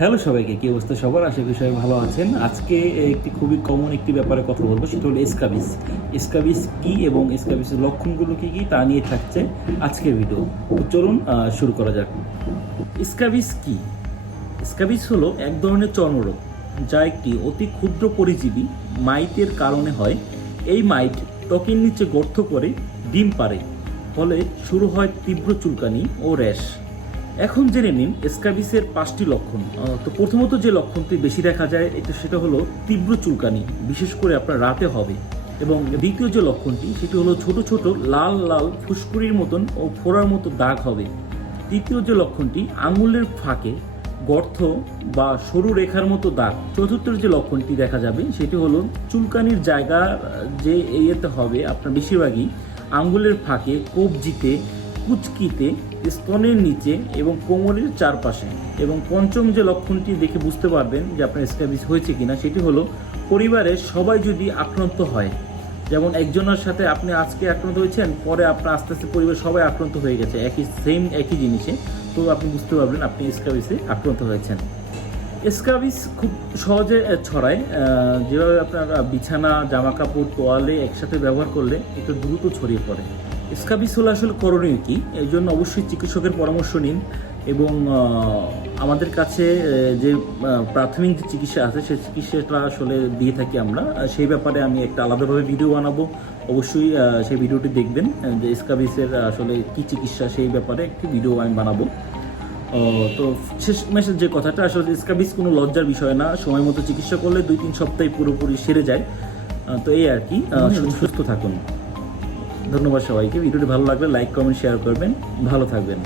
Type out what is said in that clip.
Hello সবাইকে, কি অবস্থা সবার? আশা করি সবাই ভালো আছেন। আজকে একটি খুবই কমন একটি ব্যাপারে কথা বলবো, সেটা হলো এসকাবিস। এসকাবিস কি এবং এসকাবিসের লক্ষণগুলো কি কি তা নিয়ে থাকছে আজকের ভিডিও। তো চলুন শুরু করা যাক। এসকাবিস কি? স্ক্যাবিস হলো এক ধরনের চর্মরোগ, যা একটি অতি ক্ষুদ্র পরিজীবী মাইটের কারণে হয়। এই মাইট ত্বকের নিচে গর্ত করে ডিম পাড়ে, ফলে শুরু হয় তীব্র চুলকানি ও র্যাশ। এখন জেনে নিন স্ক্যাবিসের 5টি লক্ষণ। তো প্রথমত যে লক্ষণটি বেশি দেখা যায় সেটা হলো তীব্র চুলকানি, বিশেষ করে আপনার রাতে হবে। এবং দ্বিতীয় যে লক্ষণটি সেটি হলো ছোট ছোট লাল লাল ফুসকুড়ির মতন ও ফোড়ার মতো দাগ হবে। তৃতীয় যে লক্ষণটি আঙুলের ফাঁকে গর্ত বা সরু রেখার মতো দাগ। চতুর্থ যে লক্ষণটি দেখা যাবে সেটি হলো চুলকানির জায়গা যে এরিয়াতে হবে আপনার বেশিরভাগই আঙ্গুলের ফাঁকে, কবজিতে, কুচকিতে, স্তনের নিচে এবং কোমরের চারপাশে। এবং পঞ্চম যে লক্ষণটি দেখে বুঝতে পারবেন যে আপনার স্ক্যাবিস হয়েছে কিনা সেটি হলো পরিবারের সবাই যদি আক্রান্ত হয়। যেমন একজনের সাথে আপনি আজকে আক্রান্ত হয়েছেন, পরে আপনার আস্তে আস্তে পরিবার সবাই আক্রান্ত হয়ে গেছে একই জিনিসে, তো আপনি বুঝতে পারবেন আপনি স্ক্যাবিসে আক্রান্ত হয়েছেন। স্ক্যাবিস খুব সহজে ছড়ায়, যেভাবে আপনার বিছানা, জামা কাপড়, তোয়ালে একসাথে ব্যবহার করলে একটু দ্রুত ছড়িয়ে পড়ে। স্ক্যাবিস হলে আসলে করণীয় কি? এই জন্য অবশ্যই চিকিৎসকের পরামর্শ নিন এবং আমাদের কাছে যে প্রাথমিক যে চিকিৎসা আছে সেই চিকিৎসাটা আসলে দিয়ে থাকি আমরা। সেই ব্যাপারে আমি একটা আলাদাভাবে ভিডিও বানাবো, অবশ্যই সেই ভিডিওটি দেখবেন যে স্ক্যাবিসের আসলে কি চিকিৎসা সেই ব্যাপারে একটি ভিডিও আমি বানাবো। তো শেষমেশের যে কথাটা, আসলে স্ক্যাবিস কোনো লজ্জার বিষয় না, সময় মতো চিকিৎসা করলে 2-3 সপ্তাহে পুরোপুরি সেরে যায়। তো এই আর কি, সুস্থ থাকুন। ধন্যবাদ সবাইকে। ভিডিওটি ভালো লাগলে লাইক, কমেন্ট, শেয়ার করবেন। ভালো থাকবেন।